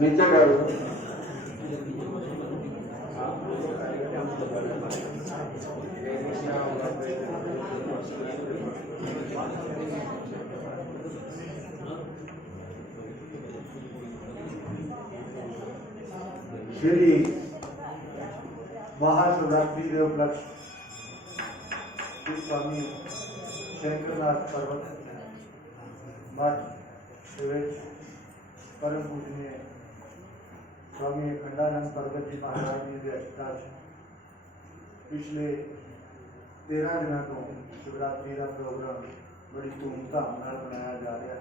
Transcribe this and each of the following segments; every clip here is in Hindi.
नीचे कर श्री महाशिवरात्रि के उपलक्ष्य श्री स्वामी शंकरनाथ पर्वत मठ परम पूजनीय स्वामी अखंडानंद पर्वत जी महाराज जी के अष्टाच पिछले 13 दिनों तो शिवरात्रि का प्रोग्राम बड़ी धूमधाम मनाया जा रहा है,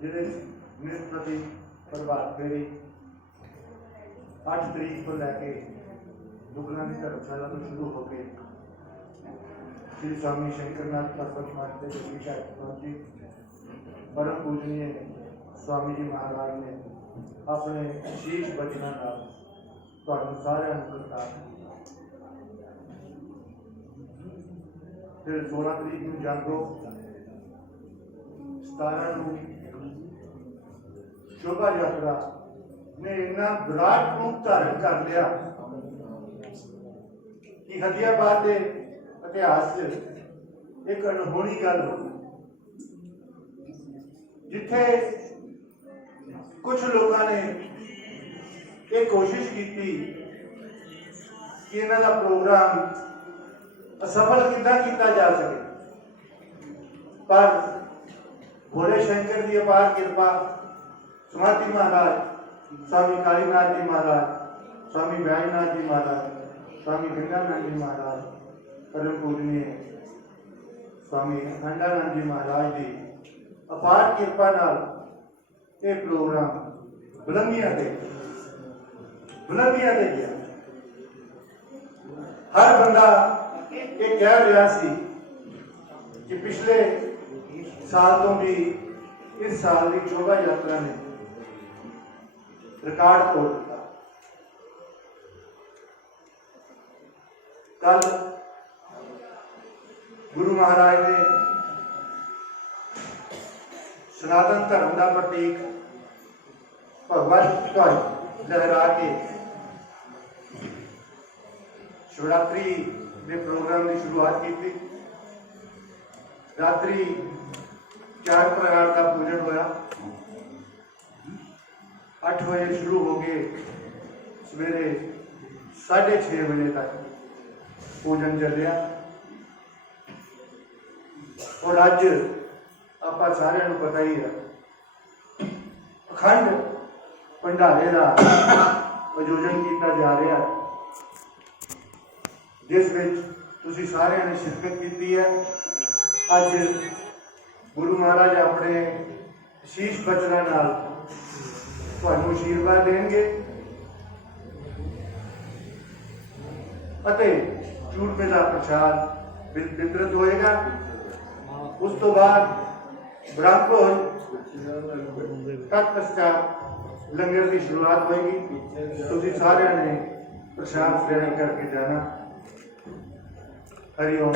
जिहदे मेरे प्रति प्रभात फेरी 8 तरीक को लैके दुगना की धर्मशाला तो शुरू हो गए श्री स्वामी शंकरनाथ पर्वत मठ के जी परम पूजनीय स्वामी जी महाराज ने अपने शीश बचना सारे करता। फिर 16 तरीक में जागो, 17 शोभा यात्रा ने इन्ना विराट रूप धारण कर लिया कि हदियाबाद के इतिहास से एक अनहोनी गल हो, जिथे कुछ लोगों ने एक कोशिश की कि इन्हां दा प्रोग्राम असफल कितना किया जा सके, पर भोले शंकर की अपार कृपा समाधि महाराज स्वामी कालीनाथ जी महाराज, स्वामी बैजनाथ जी महाराज, स्वामी गंगानंद जी महाराज, परम पूजनीय स्वामी अखंडानंद जी महाराज जी अपार कृपा नाल ये प्रोग्राम बुलंदियां दे गया। हर बंदा ये कह रहा सी कि पिछले साल तो भी इस साल की शोभा यात्रा ने रिकॉर्ड तोड़ दिया। कल गुरु महाराज ने सनातन धर्म का प्रतीक भगवत ध्वज लहरा के शिवरात्रि के प्रोग्राम की शुरुआत की। रात्रि 4 प्रकार का पूजन होया, 8 बजे शुरू हो गए, सवेरे 6:30 बजे तक पूजन चलिया। और अज आप सारे पता ही है अखंड भंडारे का आयोजन किया जा रहा, जिस तुसी सारे ने शिरकत की है। अज गुरु महाराज अपने शीश बचना नाल तुहानू आशीर्वाद देंगे अते चूरमे का प्रसाद वितरित होएगा। उस तो बाद ब्रह्मभोज तत्पश्चात लंगर की शुरुआत होगी। तुसी सारे ने प्रसाद ग्रहण करके जाना। हरिओम।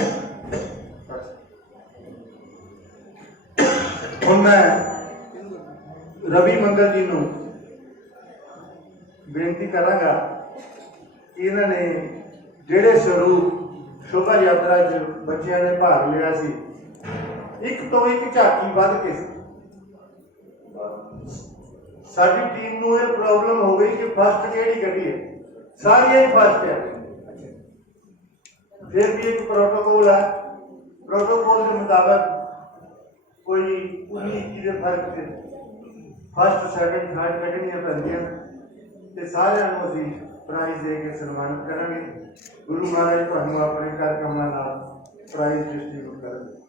हुण मैं रवि मंगल जी नूं बेनती करांगा कि इन्होंने जिहड़े स्वरूप शोभा यात्रा च बच्चों ने भाग लिया सी, एक तो एक झाकी वध के साडी टीम नूं यह प्रॉब्लम हो गई कि फस्ट केड़ी कढ़ी है, सारियां ही फस्ट है। फिर भी एक प्रोटोकॉल है, प्रोटोकॉल के मुताबिक कोई 19-21 के फर्क से फस्ट सैकेंड थर्ड कढ़नियां पैंदियां ते सारियां नूं असीं प्राइज दे के सन्मानित करांगे। गुरु महाराज तुहानूं अपने घर कमां नाल प्राइज डिस्ट्रीब्यूट करेंगे।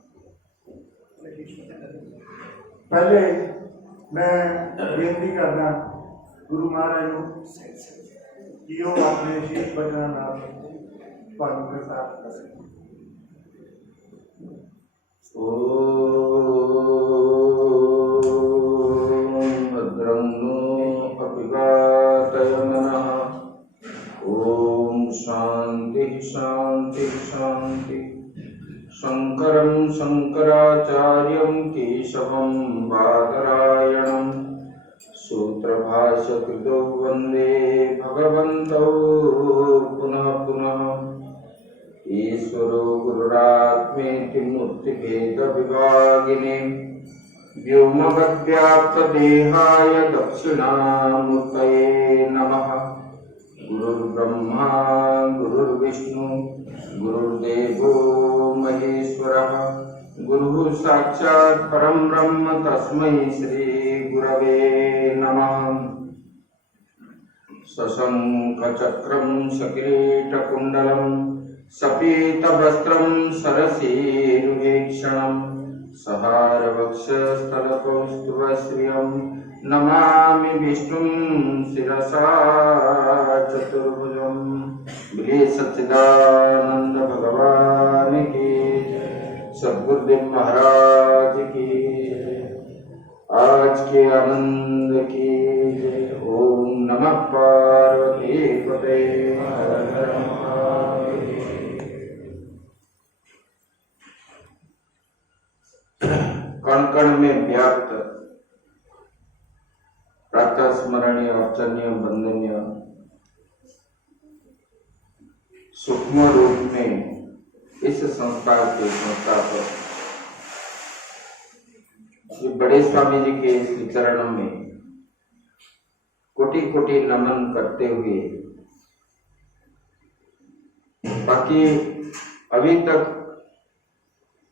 पहले मैं बेनती करना गुरु महाराज नूं कि वो अपने शीश बचना नाल तुहानूं प्रसाद करें। भद्रं नो अपिवातयमनः। ओम शांति शांति शांति। शंकरं शंकराचार्यं केशवं बादरायणं सूत्रभाष्यकृतो वन्दे भगवन्तौ पुनः पुनः ईश्वरो गुरुरात्मेति मूर्तिभेदविभागिने व्योमवद्व्याप्तदेहाय दक्षिणामूर्तये नमः। गुरुर्ब्रह्मा गुरुर्विष्णु गुरुर्देवो महेश्वरः गुरुः साक्षात् परं ब्रह्म तस्मै श्री गुरवे नमः। सशङ्खचक्रं सकिरीटकुण्डलं सपीतवस्त्रं सरसीरुहेक्षणं सहारवक्षस्थलकौस्तुभश्रियं नमामि विष्णुं शिरसा चतुर्भुजं। बोलिए सच्चिदानंद भगवान की सद्गुरुदेव महाराज की आज के आनंद की ओम नमः पार्वती पते हर हर महादेव। कण कण में व्याप्त प्रातः स्मरणीय अर्चनीय वंदनीय सूक्ष्म रूप में इस संस्था के संस्थापक श्री बड़े स्वामी जी के श्री चरणों में कोटि कोटि नमन करते हुए बाकी अभी तक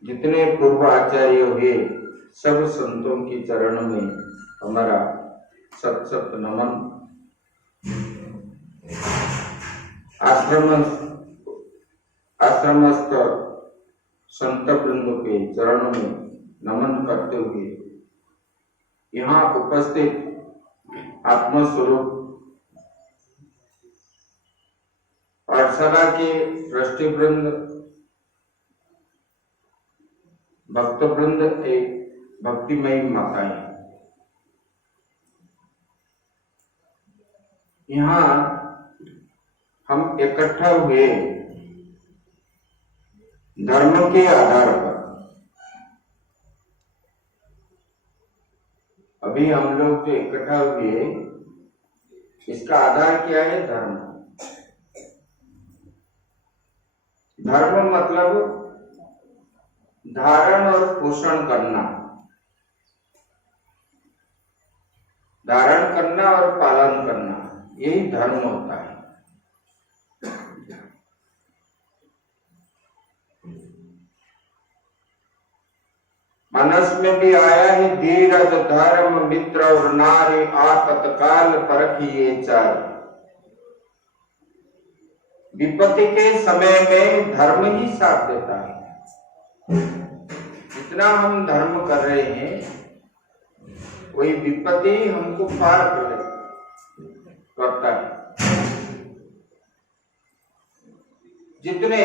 जितने पूर्व आचार्य हुए सब संतों के चरण में हमारा सत सत नमन। आश्रमस्थ संत वृंद के चरणों में नमन करते हुए यहाँ उपस्थित आत्मस्वरूप पाठशाला के ट्रस्टी वृंद भक्त वृंद एक भक्तिमयी माताएं यहाँ हम इकट्ठा हुए धर्म के आधार पर। अभी हम लोग जो इकट्ठा हुए इसका आधार क्या है? धर्म। धर्म मतलब धारण और पोषण करना, धारण करना और पालन करना, यही धर्म होता है। मानस में भी आया है धीरज धर्म मित्र और नारी आपतकाल परखिए चार। विपत्ति के समय में धर्म ही साथ देता है। जितना हम धर्म कर रहे हैं वही विपत्ति हमको पार करता है। जितने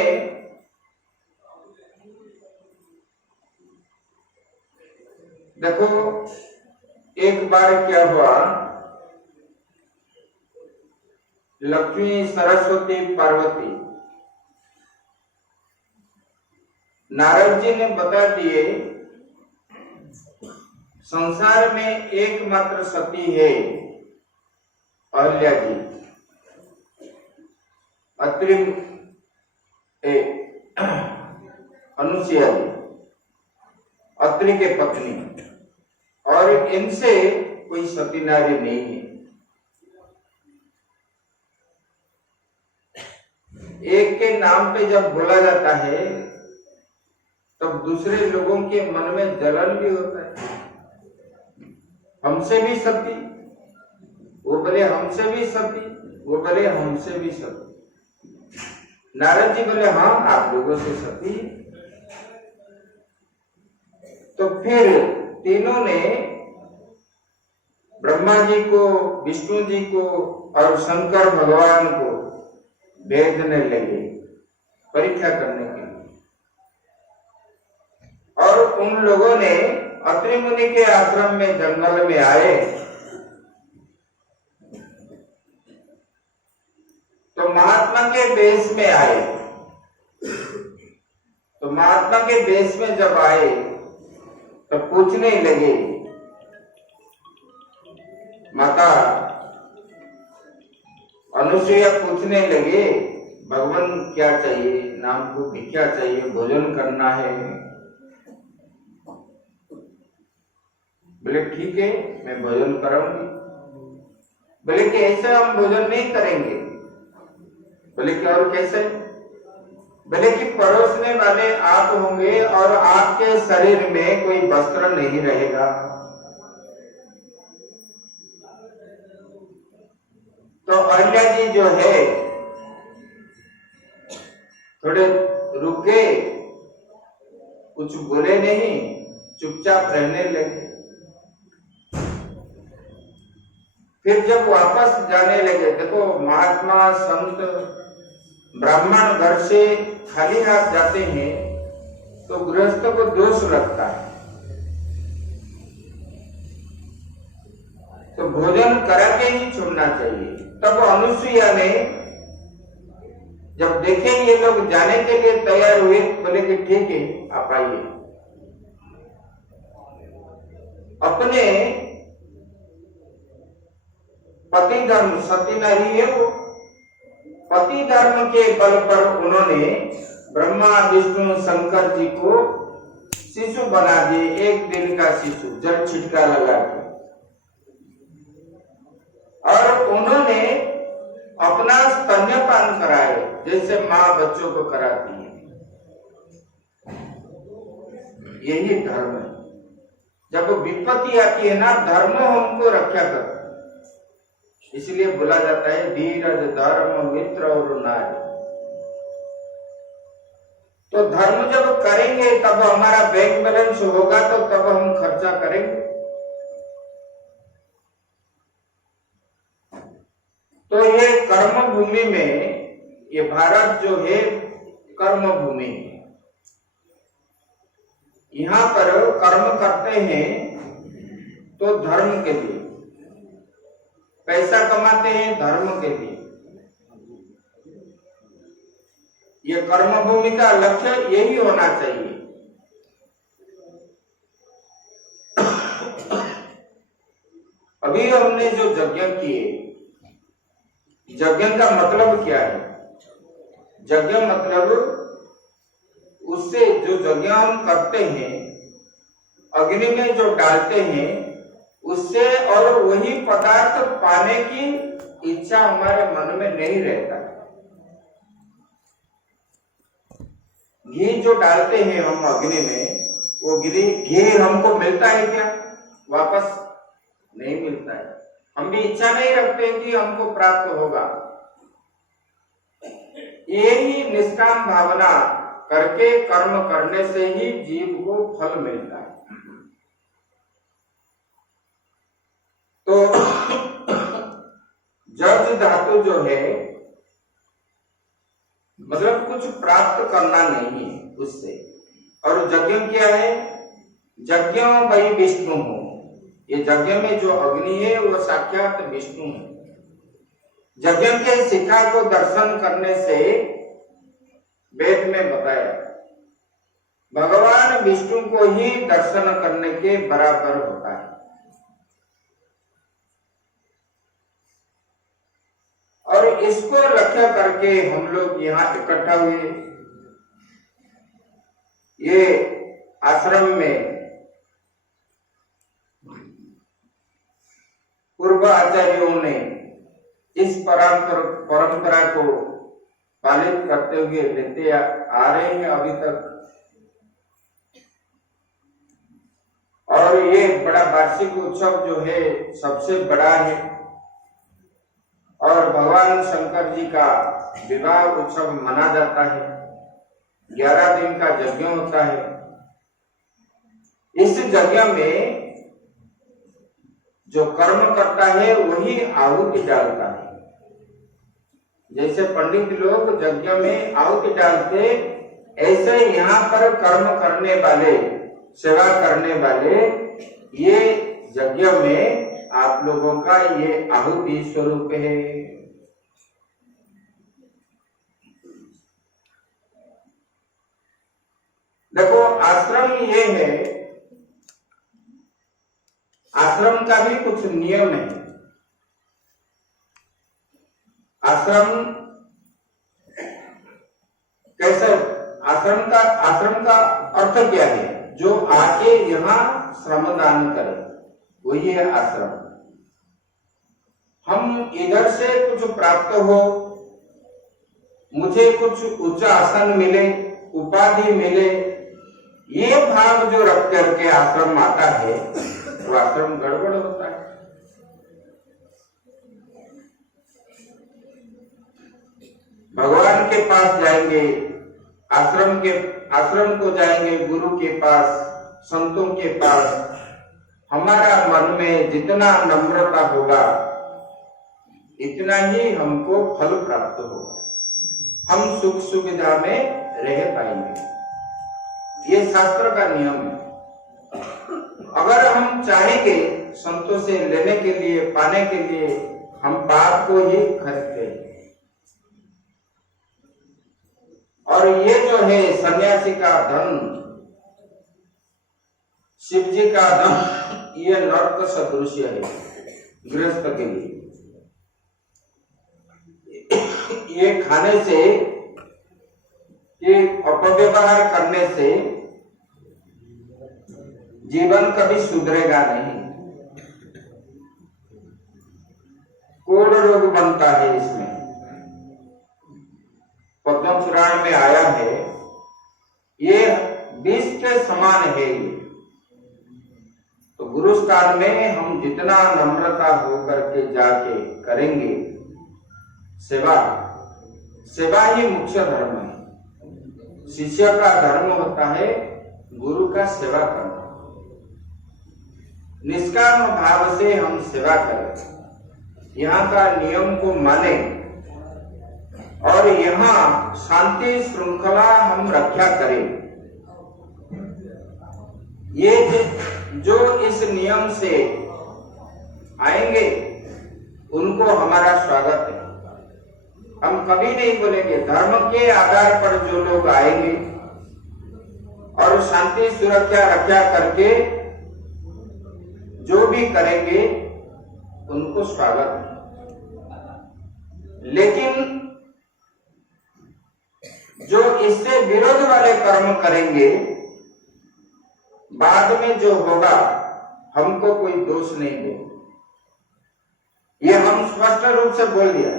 देखो एक बार क्या हुआ, लक्ष्मी सरस्वती पार्वती नारद जी ने बता दिए संसार में एकमात्र सती है अहल्या जी, अत्रि अनुसुईया जी, अत्रि के पत्नी, और इनसे कोई सती नारी नहीं है। एक के नाम पे जब बोला जाता है तब दूसरे लोगों के मन में जलन भी होता है। हमसे भी सती, वो बोले हमसे भी सती, वो बोले हमसे भी सती। नारद जी बोले हाँ आप लोगों से सती। तो फिर तीनों ने ब्रह्मा जी को, विष्णु जी को और शंकर भगवान को भेजने लगे परीक्षा करने के लिए। और उन लोगों ने अत्रि मुनि के आश्रम में जंगल में आए तो महात्मा के वेश में आए। तो महात्मा के वेश में जब आए तो पूछने लगे माता अनुसुईया पूछने लगे, भगवान क्या चाहिए? नाम को भिक्षा चाहिए, भोजन करना है। बोले ठीक है, मैं भोजन कराऊंगी। बोले कि ऐसे हम भोजन नहीं करेंगे। बोले कि और कैसे? बोले कि परोसने वाले आप होंगे और आपके शरीर में कोई वस्त्र नहीं रहेगा। तो अहिल्या जी जो है थोड़े रुके, कुछ बोले नहीं, चुपचाप रहने लगे। फिर जब वापस जाने लगे, देखो महात्मा संत ब्राह्मण घर से खाली हाथ जाते हैं तो गृहस्थ को दोष लगता है। तो भोजन करा के ही छोड़ना चाहिए। तब अनुसुईया ने जब देखे ये लोग जाने के लिए तैयार हुए, बोले कि ठीक है आप आइए। अपने पति धर्म, सती नारी है वो, पति धर्म के बल पर उन्होंने ब्रह्मा विष्णु शंकर जी को शिशु बना दिए, 1 दिन का शिशु, जल छिटका लगा के। और उन्होंने अपना स्तन्यपान कराए जैसे माँ बच्चों को कराती है। यही धर्म है। जब विपत्ति आती है ना, धर्म हमको रक्षा करता है। इसलिए बोला जाता है धीरज धर्म मित्र और नारी। तो धर्म जब करेंगे तब हमारा बैंक बैलेंस होगा, तो तब हम खर्चा करेंगे। तो ये कर्म भूमि में, ये भारत जो है कर्म भूमि है। यहाँ पर कर्म करते हैं तो धर्म के लिए, पैसा कमाते हैं धर्म के लिए। ये कर्म भूमि का लक्ष्य यही होना चाहिए। अभी हमने जो यज्ञ किए, यज्ञ का मतलब क्या है? यज्ञ मतलब उससे जो यज्ञ हम करते हैं, अग्नि में जो डालते हैं, उससे और वही पदार्थ पाने की इच्छा हमारे मन में नहीं रहता। घी जो डालते हैं हम अग्नि में, वो घी हमको मिलता है क्या? वापस नहीं मिलता है। हम भी इच्छा नहीं रखते कि हमको प्राप्त होगा। यही निष्काम भावना करके कर्म करने से ही जीव को फल मिलता है। तो जज धातु जो है, मतलब कुछ प्राप्त करना नहीं है उससे। और यज्ञ क्या है? यज्ञ वही विष्णु हो। ये यज्ञ में जो अग्नि है वो साक्षात विष्णु है। यज्ञ के शिखा को दर्शन करने से वेद में बताया भगवान विष्णु को ही दर्शन करने के बराबर होता है। और इसको लक्ष्य करके हम लोग यहाँ इकट्ठा हुए। ये आश्रम में पूर्व आचार्यों ने इस परंपरा को पालित करते हुए लेते आ रहे हैं अभी तक। और ये बड़ा वार्षिक उत्सव जो है सबसे बड़ा है। और भगवान शंकर जी का विवाह उत्सव मना जाता है। 11 दिन का यज्ञ होता है। इस यज्ञ में जो कर्म करता है वही आहुति डालता है। जैसे पंडित लोग यज्ञ में आहुति डालते, ऐसे यहाँ पर कर्म करने वाले, सेवा करने वाले, ये यज्ञ में आप लोगों का ये आहुति स्वरूप है। देखो आश्रम ये है, आश्रम का भी कुछ नियम है। आश्रम कैसे, आश्रम का अर्थ क्या है? जो आके यहाँ श्रमदान करे वही है आश्रम। हम इधर से कुछ प्राप्त हो, मुझे कुछ उच्च आसन मिले, उपाधि मिले, ये भाव जो रख करके आश्रम आता है तो आश्रम गड़बड़ होता है। भगवान के पास जाएंगे, आश्रम को जाएंगे, गुरु के पास, संतों के पास, हमारा मन में जितना नम्रता होगा इतना ही हमको फल प्राप्त होगा, हम सुख सुविधा में रह पाएंगे। ये शास्त्र का नियम है। अगर हम चाहेंगे संतों से लेने के लिए, पाने के लिए, हम पाप को ही खरीदते हैं। और ये जो है सन्यासी का धन, शिव जी का धन, ये नरक सदृश है गृहस्थ के लिए। ये खाने से, ये अपव्यवहार करने से जीवन कभी सुधरेगा नहीं, कोढ़ रोग बनता है इसमें। पद्म पुराण में आया है, ये विष के समान है। ये तो गुरु स्थान में हम जितना नम्रता होकर के जाके करेंगे सेवा ही मुख्य धर्म है। शिष्य का धर्म होता है गुरु का सेवा करना। निष्काम भाव से हम सेवा करें, यहाँ का नियम को माने और यहाँ शांति श्रृंखला हम रक्षा करें। ये जो इस नियम से आएंगे उनको हमारा स्वागत है। हम कभी नहीं बोलेंगे, धर्म के आधार पर जो लोग आएंगे और शांति सुरक्षा रक्षा करके जो भी करेंगे उनको स्वागत है। लेकिन जो इससे विरोध वाले कर्म करेंगे, बाद में जो होगा हमको कोई दोष नहीं दे। ये हम स्पष्ट रूप से बोल दिया।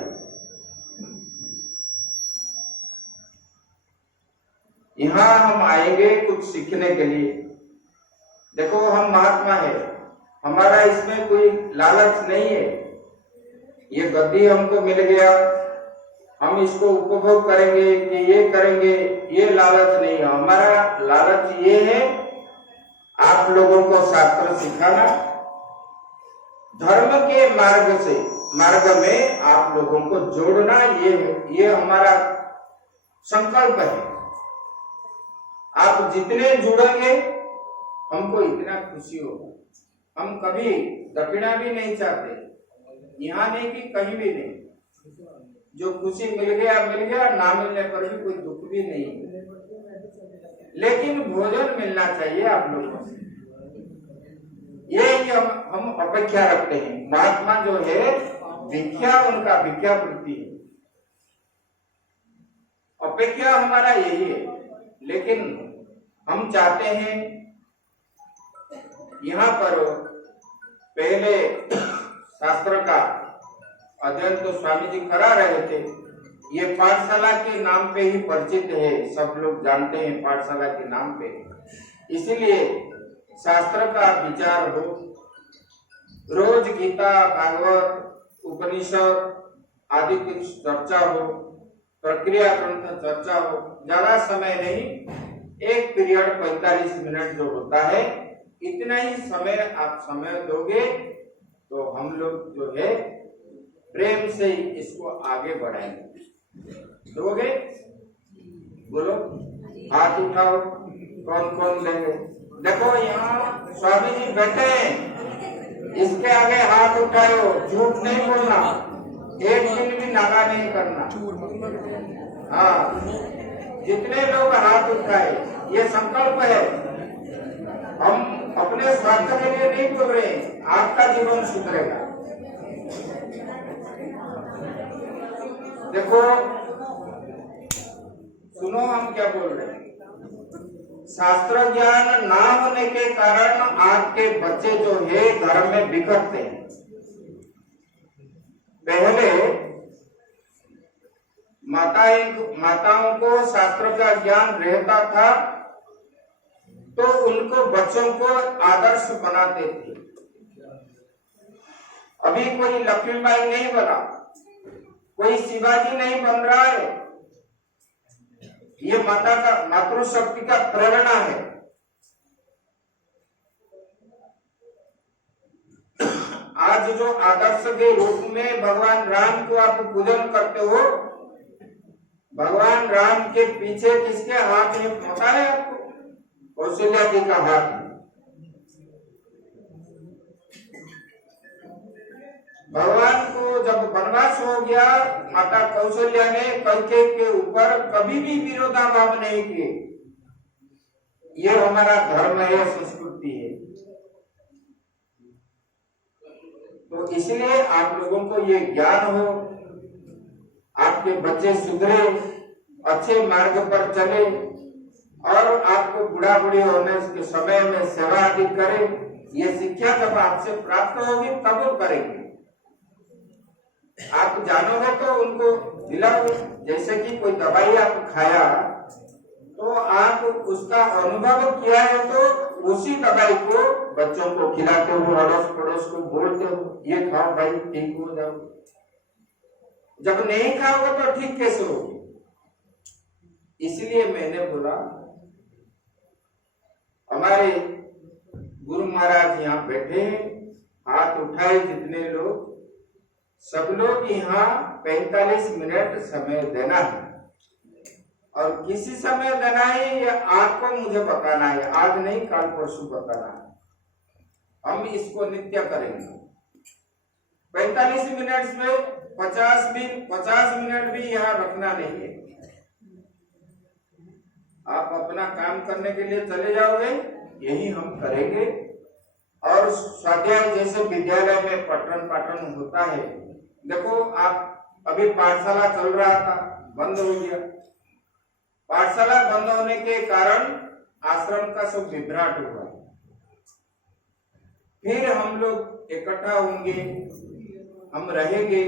यहाँ हम आएंगे कुछ सीखने के लिए। देखो हम महात्मा है, हमारा इसमें कोई लालच नहीं है। ये गद्दी हमको मिल गया, हम इसको उपभोग करेंगे कि ये करेंगे, ये लालच नहीं है। हमारा लालच ये है आप लोगों को शास्त्र सिखाना, धर्म के मार्ग में आप लोगों को जोड़ना, ये हमारा संकल्प है। आप जितने जुड़ेंगे हमको इतना खुशी होगा। हम कभी दक्षिणा भी नहीं चाहते, यहाँ नहीं कि कहीं भी नहीं। जो खुशी मिल गया, ना मिलने पर भी कोई दुख भी नहीं। लेकिन भोजन मिलना चाहिए आप लोगों से, ये हम अपेक्षा रखते हैं। महात्मा जो है भिक्षा, उनका भिक्षावृत्ति है, अपेक्षा हमारा यही है। लेकिन हम चाहते हैं यहाँ पर पहले शास्त्र का अध्ययन तो स्वामी जी करा रहे थे। ये पाठशाला के नाम पे ही परिचित है, सब लोग जानते हैं पाठशाला के नाम पे। इसीलिए शास्त्र का विचार हो, रोज गीता, भागवत, उपनिषद आदि कुछ चर्चा हो, प्रक्रिया ग्रंथ चर्चा हो। ज्यादा समय नहीं, एक पीरियड 45 मिनट जो होता है, इतना ही समय आप समय दोगे तो हम लोग जो है प्रेम से इसको आगे बढ़ाएंगे। दोगे? बोलो, हाथ उठाओ, कौन कौन देंगे? देखो यहाँ स्वामी जी बैठे हैं, इसके आगे हाथ उठाओ, झूठ नहीं बोलना, एक दिन भी नागा नहीं करना। हाँ, जितने लोग हाथ उठाए, ये संकल्प है। हम अपने स्वार्थ के लिए नहीं बोल रहे, आपका जीवन सुधरेगा। देखो सुनो हम क्या बोल रहे हैं। शास्त्र ज्ञान ना होने के कारण आपके बच्चे जो है घर में बिगड़ते हैं। पहले माताओं को शास्त्र का ज्ञान रहता था तो उनको बच्चों को आदर्श बनाते थे। अभी कोई लक्ष्मीबाई नहीं बना, कोई शिवाजी नहीं बन रहा है। ये मातृशक्ति का प्रेरणा है। आज जो आदर्श के रूप में भगवान राम को आप पूजन करते हो, भगवान राम के पीछे किसके हाथ है पता है आपको? कौशल्या जी का हाथ। भगवान को जब वनवास हो गया, माता कौशल्या ने कैकेयी के ऊपर कभी भी विरोधाभास नहीं किए। ये हमारा धर्म है, संस्कृति है। तो इसलिए आप लोगों को ये ज्ञान हो, आपके बच्चे सुधरे, अच्छे मार्ग पर चले और आपको बुढ़ा बुढ़ी होने के समय में सेवा आदि करें। ये शिक्षा जब आपसे प्राप्त होगी तब वो करेंगे। आप जानोगे तो उनको दिलाओगे। जैसे कि कोई दवाई आप खाया तो आप उसका अनुभव किया है तो उसी दवाई को बच्चों को खिलाते हो, अड़ोस पड़ोस को बोलते हो ये खाओ भाई ठीक हो जाओ। जब नहीं खाओगे तो ठीक कैसे होगी? इसलिए मैंने बोला हमारे गुरु महाराज यहाँ बैठे, हाथ उठाए जितने लोग, सब लोग यहाँ 45 मिनट समय देना है और किसी समय देना है या आपको मुझे बताना है। आज नहीं कल परसों बताना है। हम इसको नित्य करेंगे। 45 मिनट में 50 मिनट भी यहाँ रखना नहीं है। आप अपना काम करने के लिए चले जाओगे, यही हम करेंगे। और स्वाध्याय जैसे विद्यालय में पठन पाठन होता है। देखो आप अभी पाठशाला चल रहा था, बंद हो गया। पाठशाला बंद होने के कारण आश्रम का सब विभ्राट हुआ। फिर हम लोग इकट्ठा होंगे, हम रहेंगे,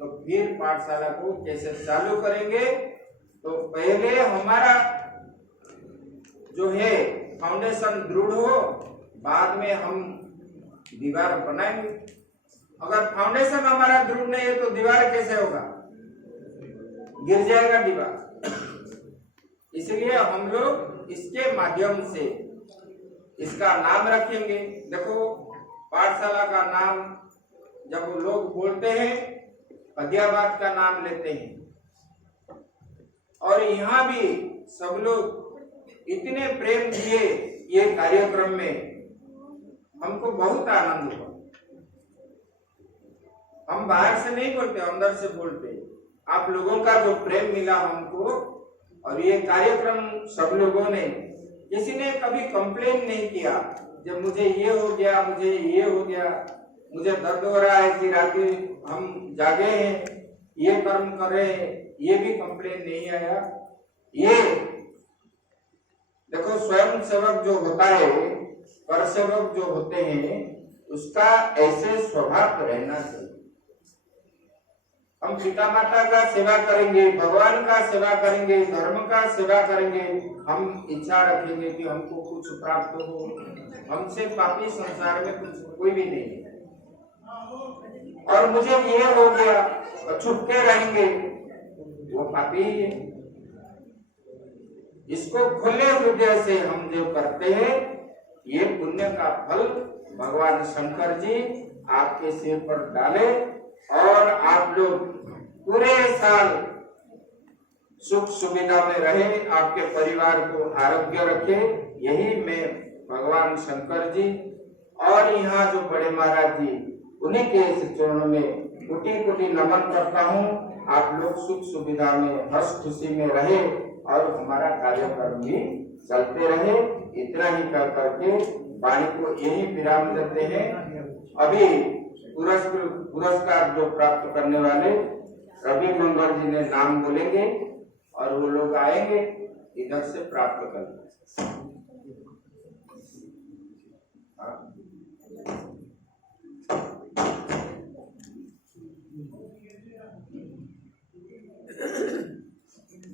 तो फिर पाठशाला को कैसे चालू करेंगे। तो पहले हमारा जो है फाउंडेशन दृढ़ हो, बाद में हम दीवार बनाएंगे। अगर फाउंडेशन हमारा दृढ़ नहीं है तो दीवार कैसे होगा? गिर जाएगा दीवार। इसलिए हम लोग इसके माध्यम से इसका नाम रखेंगे। देखो पाठशाला का नाम जब लोग बोलते हैं अध्यापक का नाम लेते हैं। और यहाँ भी सब लोग इतने प्रेम दिए ये कार्यक्रम में, हमको बहुत आनंद हुआ। हम बाहर से नहीं बोलते, अंदर से बोलते। आप लोगों का जो प्रेम मिला हमको, और ये कार्यक्रम सब लोगों ने, किसी ने कभी कंप्लेन नहीं किया जब मुझे ये हो गया, मुझे ये हो गया, मुझे दर्द हो रहा है कि रात हम जागे हैं, ये कर्म कर रहे हैं, ये भी कंप्लेन नहीं आया। ये देखो स्वयं सेवक जो होता है, पर सेवक जो होते हैं, उसका ऐसे स्वभाव रहना चाहिए। हम पिता माता का सेवा करेंगे, भगवान का सेवा करेंगे, धर्म का सेवा करेंगे। हम इच्छा रखेंगे कि हमको कुछ प्राप्त हो। हमसे पापी संसार में कुछ कोई भी नहीं है। और मुझे ये हो गया और छुपके रहेंगे, वो पापी ही है। इसको खुले हृदय से हम जो करते हैं, ये पुण्य का फल भगवान शंकर जी आपके सिर पर डाले और आप लोग पूरे साल सुख सुविधा में रहे, आपके परिवार को आरोग्य रखे। यही मैं भगवान शंकर जी और यहाँ जो बड़े महाराज जी, उन्हीं के चरणों में कोटि कोटि नमन करता हूँ। आप लोग सुख सुविधा में हंस खुशी में रहे और हमारा कार्यक्रम भी चलते रहे। इतना ही कर करके वाणी को यही विराम देते हैं। अभी पुरस्कार जो प्राप्त करने वाले रवि मंगल महाराज जिन्हें नाम बोलेंगे और वो लोग आएंगे इधर से प्राप्त कर।